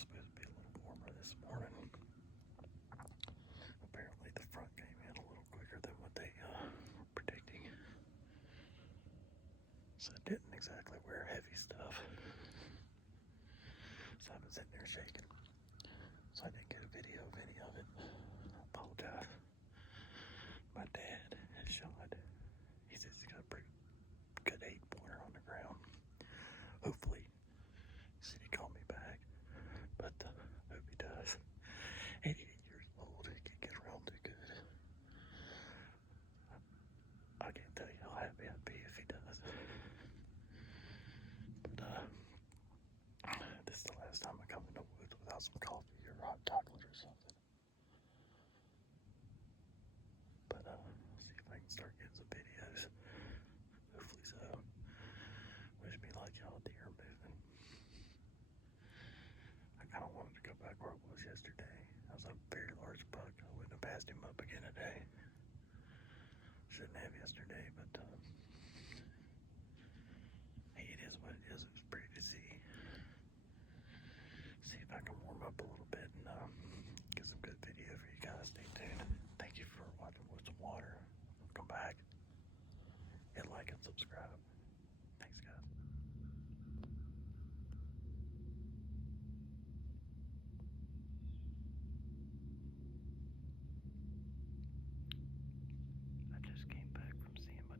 supposed to be a little warmer this morning. Apparently the front came in a little quicker than what they were predicting. So it didn't exactly wear heavy stuff. So I've been sitting there shaking. So I didn't get a video of any of it. I apologize. My dad has shot. He says he's got a pretty good 8-pointer on the ground. Hopefully, he said he'd call me back. But hope he does. 88 years old, he can get around too good. I can't tell you how happy I'd be if he does. But this is the last time I come in the woods without some coffee or hot chocolate or something. But see if I can start getting some videos. Hopefully so. Wish me luck, y'all. Deer moving. I kind of wanted to go back where I was yesterday. That was a very large buck. I wouldn't have passed him up again today. Shouldn't have yesterday, but hey, it is what it is. It was pretty to see. See if I can warm up a little bit and get some good video for you guys. Stay tuned. Thank you for watching with some water. Come back, hit like and subscribe. Thanks, guys. I just came back from seeing my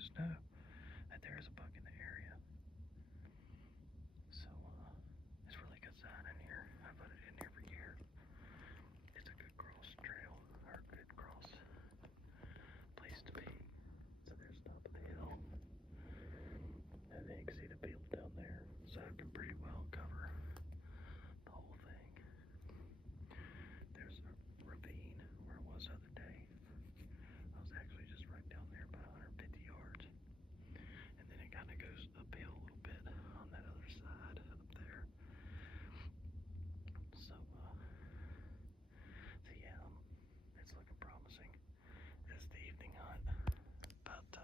goes know that there is a bug in the area. So it's a really good sign in here. I put it in every year. It's a good cross trail, or good cross place to be. So there's the top of the hill. And then you can see the field down there. So I can pretty well cover the whole thing. There's a ravine where it was the other day. I was actually just right down there about 150 yards. And then it kind of goes uphill a little bit on that other side up there. So yeah, it's looking promising. It's the evening hunt, about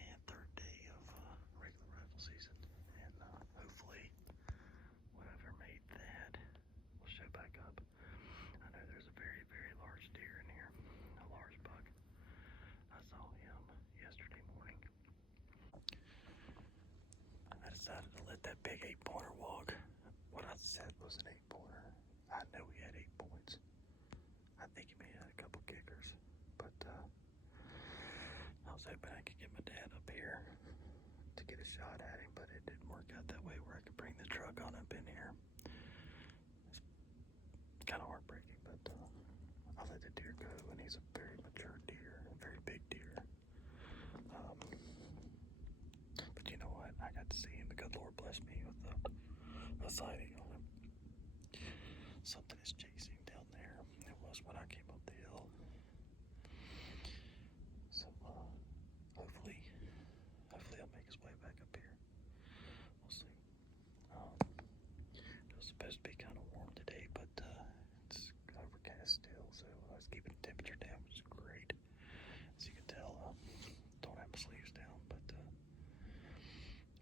and third day of regular rifle season, and hopefully whatever made that will show back up. I know there's a very, very large deer in here, a large buck. I saw him yesterday morning. I decided to let that big 8-pointer walk. What I said was an 8-pointer. I know he had 8 points. I think he may have had a couple kickers, but I was hoping I could get my dad up here to get a shot at him, but it didn't work out that way where I could bring the truck on up in here. It's kind of heartbreaking, but I let the deer go, and he's a very mature deer, a very big deer. But you know what? I got to see him. The good Lord blessed me with a sighting on him. Something is chasing down there. It was when I came up the hill. So hopefully he'll make his way back up here. We'll see. It was supposed to be kind of warm today, but it's overcast still, so I was keeping the temperature down, which is great. As you can tell, don't have my sleeves down, but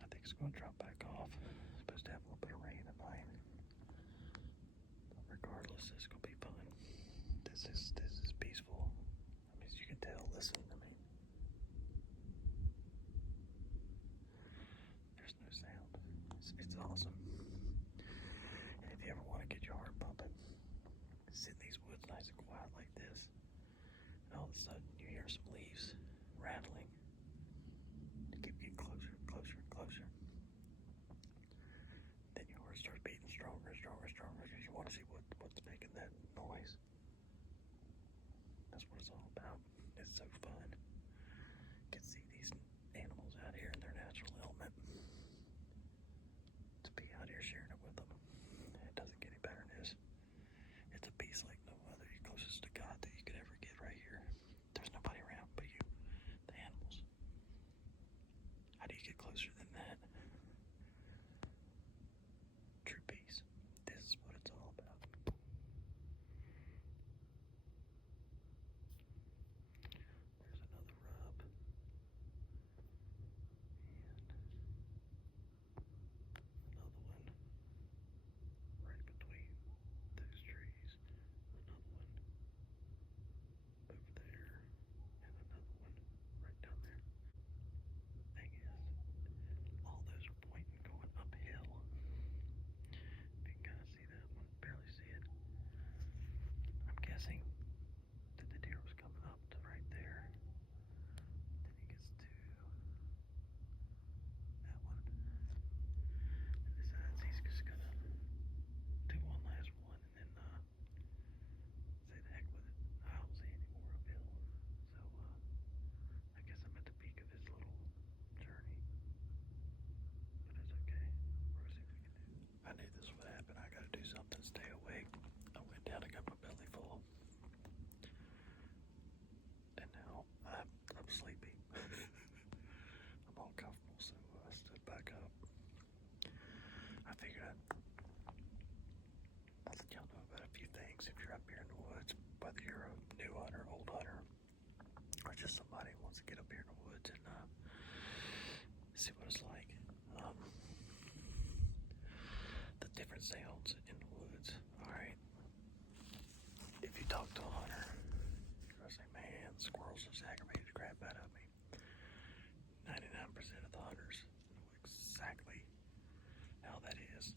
I think it's going to drop back off. It's supposed to have a little bit of rain tonight. But regardless, it's going to be fun. This is peaceful. I mean, as you can tell, listen, I mean, there's no sound. It's awesome. And if you ever want to get your heart pumping, sit in these woods nice and quiet like this, and all of a sudden you hear some leaves rattling. You keep getting closer, closer, and closer. Then your heart starts beating stronger, stronger, stronger, because you want to see what's making that noise. That's what it's all about. It's so fun. You can see these animals out here in their natural element. To be out here sharing it with them, it doesn't get any better than this. It's a peace like no other. You're closest to God that you could ever get right here. There's nobody around but you, the animals. How do you get closer than that? True peace. This is what it's all about. There's another rub. And another one right between those trees. Another one over there. And another one right down there. Thing is, all those are pointing going uphill. If you can kind of see that one, barely see it. I'm guessing that the deer was coming up to right there. Then he gets to that one. And decides he's just gonna do one last one and then say the heck with it. I don't see any more uphill. So I guess I'm at the peak of his little journey. But it's okay. We'll see what we can do. I knew this would happen. I gotta do something to stay awake. I went down and got my belly full. And now I'm sleepy. I'm all comfortable, so I stood back up. I figured I'd let y'all know about a few things if you're up here in the woods, whether you're a new hunter, old hunter, or just somebody who wants to get up here in the woods and see what it's like. The different sounds in the woods. Alright. If you talk to a hunter, you're gonna say, man, squirrels just aggravated the crap out of me. 99% of the hunters know exactly how that is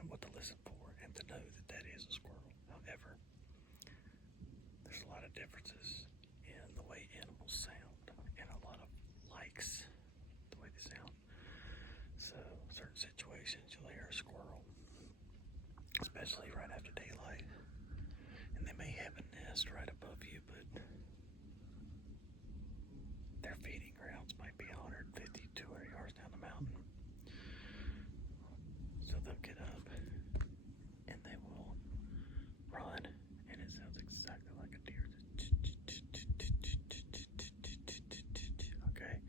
and what to listen for and to know that that is a squirrel. However, there's a lot of differences in the way animals sound and a lot of especially right after daylight. And they may have a nest right above you, but their feeding grounds might be 150, 200 yards down the mountain. So they'll get up and they will run, and it sounds exactly like a deer. Okay?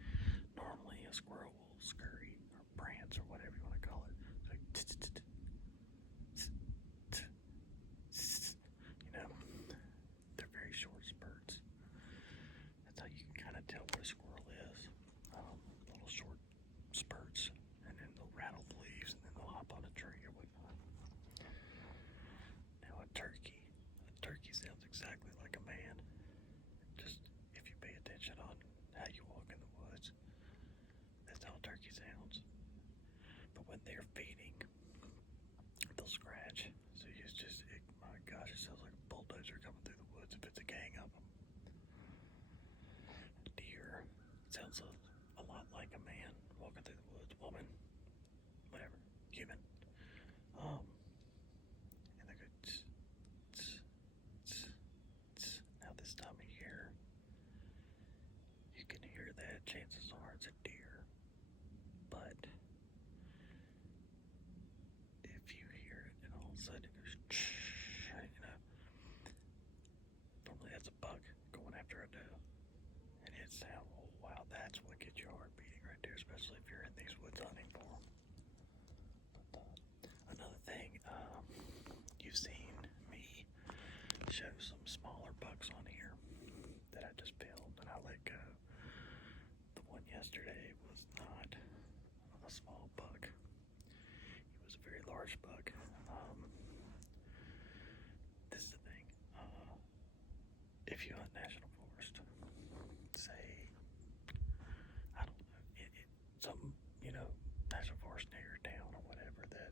Normally a squirrel will scurry or prance or whatever you want to call it. You know, they're very short spurts. That's how you can kind of tell what a squirrel is. Little short spurts, and then they'll rattle the leaves, and then they'll hop on a tree or whatnot. Now a turkey sounds exactly like a man. Just if you pay attention on how you walk in the woods, that's how a turkey sounds. But when they're feeding, they'll scratch. So it's just, my gosh, it sounds like a bulldozer coming through the woods if it's a gang of them. Deer sounds a lot like a man walking through the woods, woman, whatever, human. And they go tss, tss, tss, tss. Now this time of year, you can hear that. Chances are it's a deer. But if you hear it and all of a sudden it goes, you know, normally that's a buck going after a doe. And it sounds, oh wow, that's what gets your heart beating right there, especially if you're in these woods hunting for them. But another thing, you've seen me show some smaller bucks on here that I just filmed and I let go. The one yesterday was not a small buck. He was a very large buck. This is the thing. If you hunt national forest, say, I don't know, some, national forest near your town or whatever that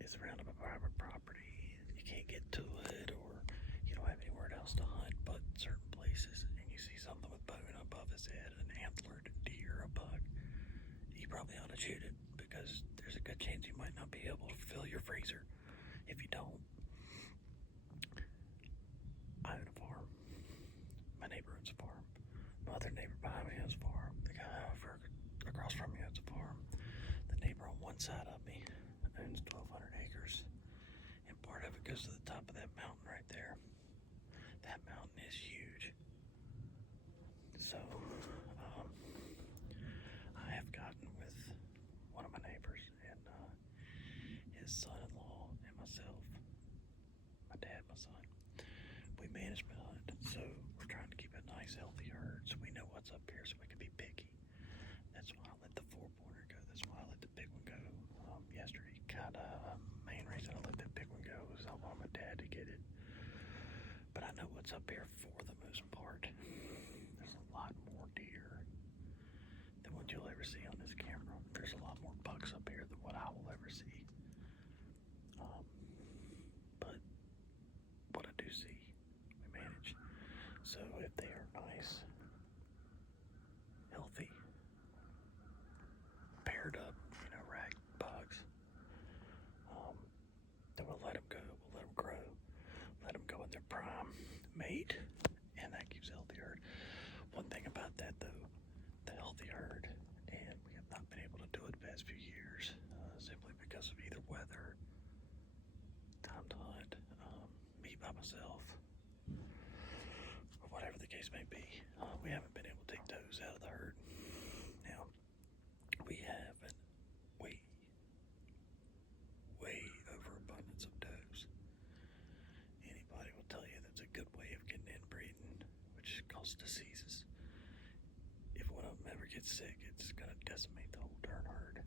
is surrounded by private property, you can't get to it, or you don't have anywhere else to hunt but certain places, and you see something with bone above his head, an antlered deer, a buck, you probably ought to shoot it, because there's a good chance you might not be able to fill your freezer if you don't. I own a farm. My neighbor owns a farm. My other neighbor behind me owns a farm. The guy across from me owns a farm. The neighbor on one side of me owns 1,200 acres. And part of it goes to the top of that mountain right there. That mountain is huge. So, I have gotten with one of my neighbors and his son-in-law and myself, my dad, my son. We management hunt, so we're trying to keep a nice healthy herd so we know what's up here so we can be picky. That's why I let the 4-pointer go. That's why I let the big one go yesterday. Main reason I let that big one go was I want my dad to get it. But I know what's up here for the most part. There's a lot more deer than what you'll ever see on this camera. There's a lot more bucks up here than what I will ever see. But what I do see, we manage. So if they are nice, healthy, paired up, rag bugs, then we'll let them go. We'll let them grow. Let them go in their prime, mate, and that keeps a healthy herd. One thing about that, though, the healthy herd, and we have not been able to do it the past few years, simply because of either weather, time to hunt, me by myself, or whatever the case may be. We haven't been able to take does out of the herd. Now, we have an way overabundance of does. Anybody will tell you that's a good way of getting inbreeding, which causes diseases. If one of them ever gets sick, it's going to decimate the whole darn herd.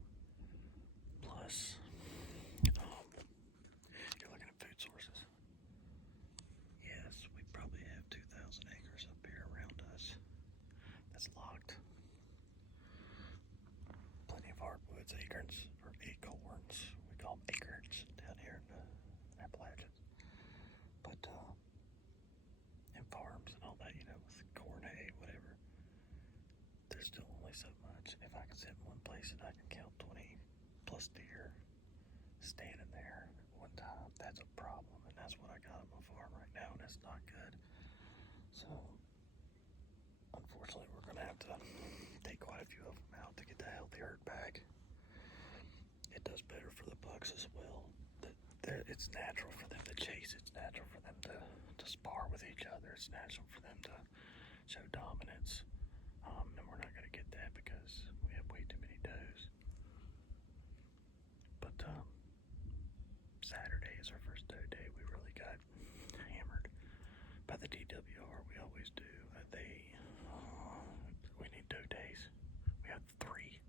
Plus, you're looking at food sources. Yes, we probably have 2,000 acres up here around us that's locked. Plenty of hardwoods, acorns, or acorns. We call them acorns down here in the Appalachians. But, and farms and all that, with corn, hay, whatever. There's still only so much. If I can sit in one place and I can count 20 plus deer standing there, time. That's a problem, and that's what I got on my farm right now, and it's not good. So, unfortunately, we're going to have to take quite a few of them out to get the healthy herd back. It does better for the bucks as well. It's natural for them to chase. It's natural for them to spar with each other. It's natural for them to show dominance. And we're not going to get that because we have way too many does. But Saturday is our first doe day. We really got hammered by the DWR. We always do. We need doe days. We have 3.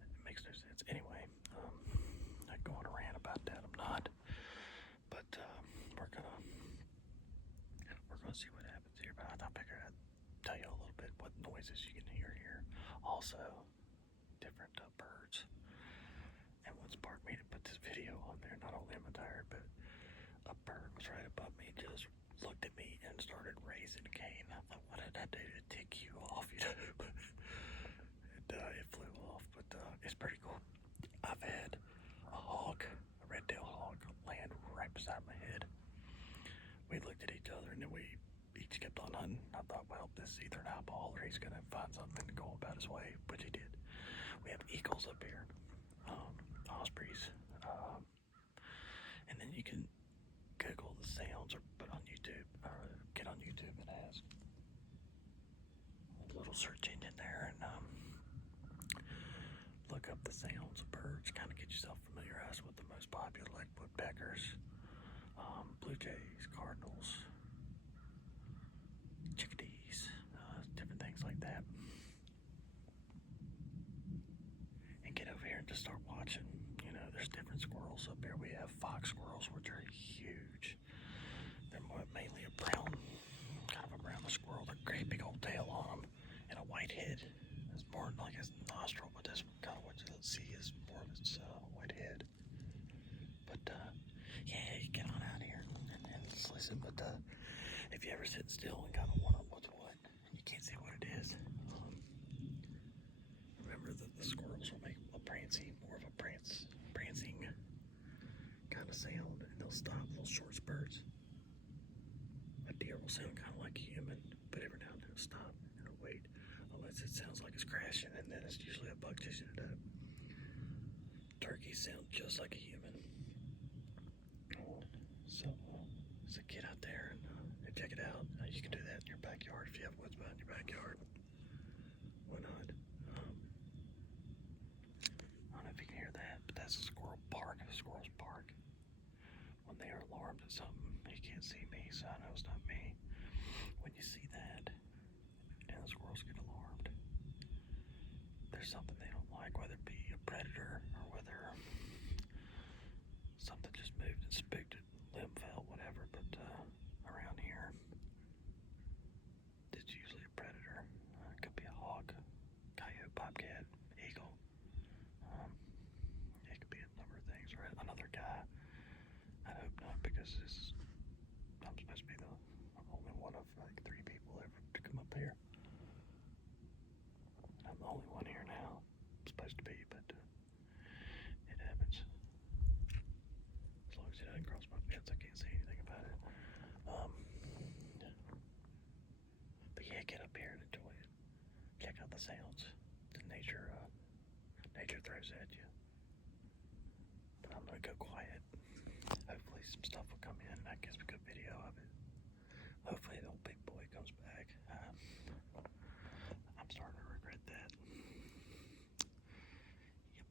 It makes no sense. Anyway, not going to rant about that. I'm not. But we're gonna see what happens here. But I figured I'd tell you a little bit what noises you can hear here. Also, different birds. And what sparked me to put this video on there, not only am I tired, but a bird was right above me, just looked at me and started raising a cane. I thought, what did I do to tick you off? It flew off, but it's pretty cool. I've had a hawk, a red-tailed hawk, land right beside my head. We looked at each other and then we each kept on hunting. I thought, well, this is either an eyeball or he's gonna find something and go about his way, which he did. We have eagles up here, ospreys, and then you can Google the sounds or put on YouTube, or get on YouTube and ask a little search engine there and look up the sounds of birds, kind of get yourself familiarized with the most popular, like woodpeckers, blue jays, cardinals, chickadees, different things like that. And get over here and just start watching. You know, there's different squirrels up here. We have fox squirrels, which are huge. They're mainly a brown, kind of a brownish squirrel. They're great big old tail on them and a white head. It's more like a nostril, but that's kind of what you see is more of its white head. But yeah, you get on out here and just listen. But if you ever sit still and kind of wonder what's what, and you can't see what it is, remember that the squirrels will make a more of a prancing kind of sound, and they'll stop, little short spurts. A deer will sound kind of like a human, but every now and then it'll stop and it'll wait, unless it sounds like it's crashing, and then it's usually a buck chasing it up. Turkeys sound just like a human. So get out there and check it out. You can do that in your backyard if you have woods behind your backyard. Why not? I don't know if you can hear that, but that's a squirrel bark. Squirrels bark when they are alarmed at something. You can't see me, so I know it's not me. When you see that and the squirrels get alarmed, there's something they don't like, whether it be a predator or whether something just moved and spooked it, limb fell, whatever. But around here, it's usually a predator. It could be a hawk, coyote, bobcat, eagle. It could be a number of things, or another guy. I hope not, because I'm supposed to be the only one of like 3 people ever to come up here. I'm the only one here now. I'm supposed to be, but it happens. As long as it doesn't cross my fence, I can't say anything about it. But yeah, get up here and enjoy it. Check out the sounds that nature throws at you. But I'm gonna go quiet. Hopefully some stuff will come in and that gives a good video of it. Hopefully the old big boy comes back. I'm starting to regret that. Yep.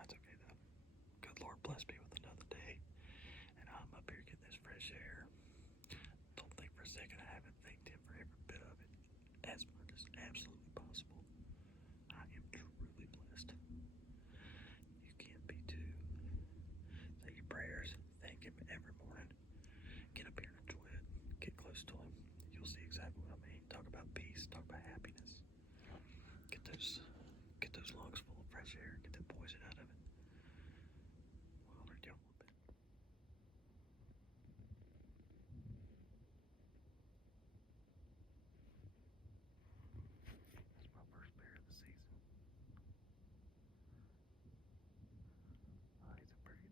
That's okay though. Good Lord bless me with another day. And I'm up here getting this fresh air. Don't think for a second I haven't thanked him for every bit of it. As much as absolutely possible. I am truly blessed. You can't be too. Say your prayers. Thank him every morning. Get up here and enjoy it. Get close to him. You'll see exactly what I mean. Talk about peace. Talk about happiness. Get those lungs full of fresh air. Get that poison out of it. Well, I'll do a little bit. That's my first bear of the season. He's a pretty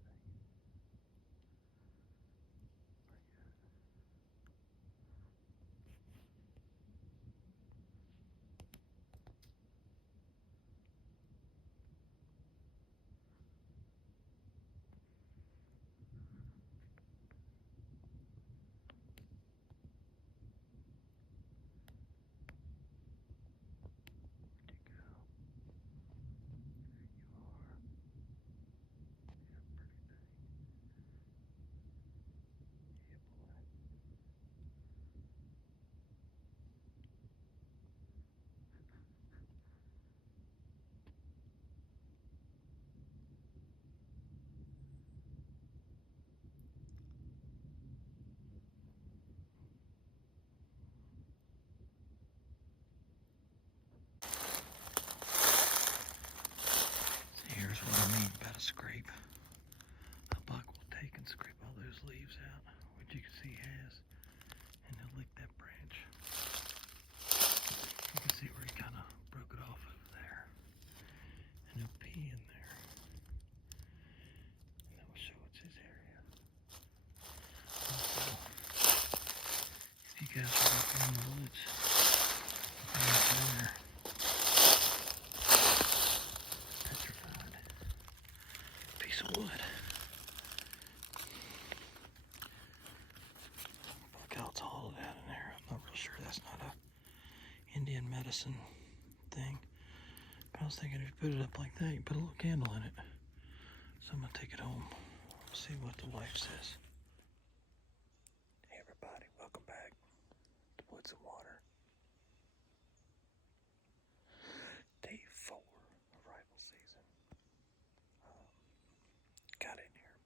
guys are walking in the woods. They're petrified. Piece of wood. Look how it's hollowed out in there. I'm not real sure that's not a Indian medicine thing. But I was thinking if you put it up like that, you put a little candle in it. So I'm gonna take it home. See what the wife says. Hey everybody, welcome back to Woods and Water. Day 4 of rifle season. Got in here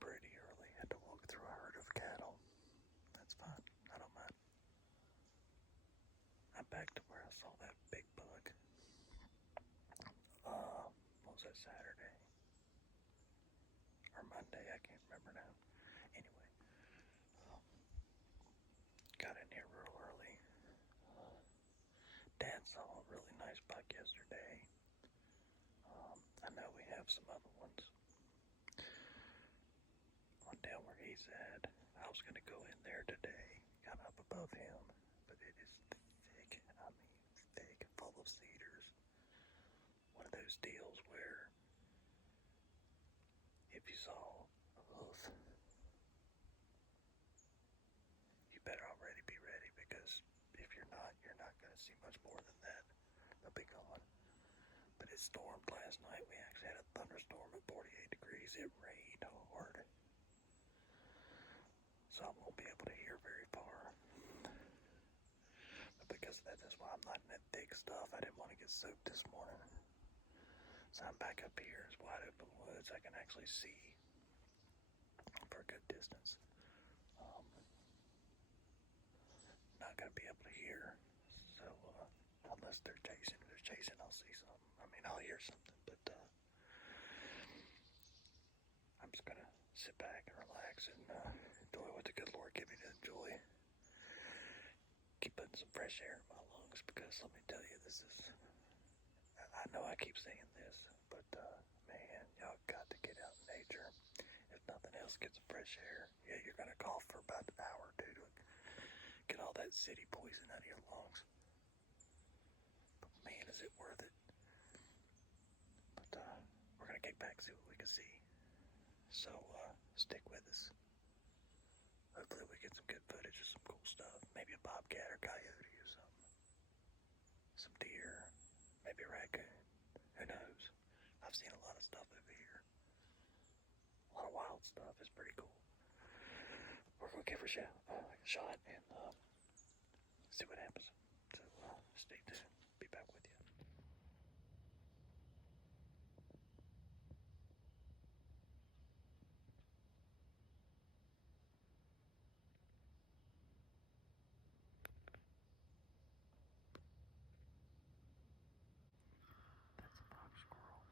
pretty early. Had to walk through a herd of cattle. That's fine. I don't mind. I'm back to where I saw that big bug. What was that, Saturday? Or Monday? I can't remember now. Anyway, got in here real early. Dad saw a really nice buck yesterday. I know we have some other ones on down where he's at. I was going to go in there today, kind of up above him, but it is thick. I mean, thick, full of cedars. One of those deals where if you saw a hoof, you better already be ready, because if you're not going to see much more than that. They'll be gone. But it stormed last night. We actually had a thunderstorm at 48 degrees. It rained hard. So I won't be able to hear very far. But because of that, that's why I'm not in that thick stuff. I didn't want to get soaked this morning. So I'm back up here. It's wide open woods. I can actually see for a good distance. Not going to be able to hear. So unless they're chasing. If they're chasing, I'll see something. I mean, I'll hear something. But I'm just going to sit back and relax and enjoy what the good Lord gave me to enjoy. Keep putting some fresh air in my lungs, because let me tell you, this is, I know I keep saying this, but man, y'all got to get out in nature. If nothing else, get some fresh air. Yeah, you're going to cough for about an hour or two to get all that city poison out of your lungs. But man, is it worth it. But we're going to get back, see what we can see. So stick with us. Hopefully we get some good footage of some cool stuff. Maybe a bobcat or coyote or something. Some deer. Maybe a raccoon. Who knows? I've seen a lot of stuff over here. A lot of wild stuff. It's pretty cool. We're going to give her a shot and see what happens. So stay tuned. Be back with you. That's a fox squirrel.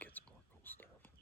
get some more cool stuff.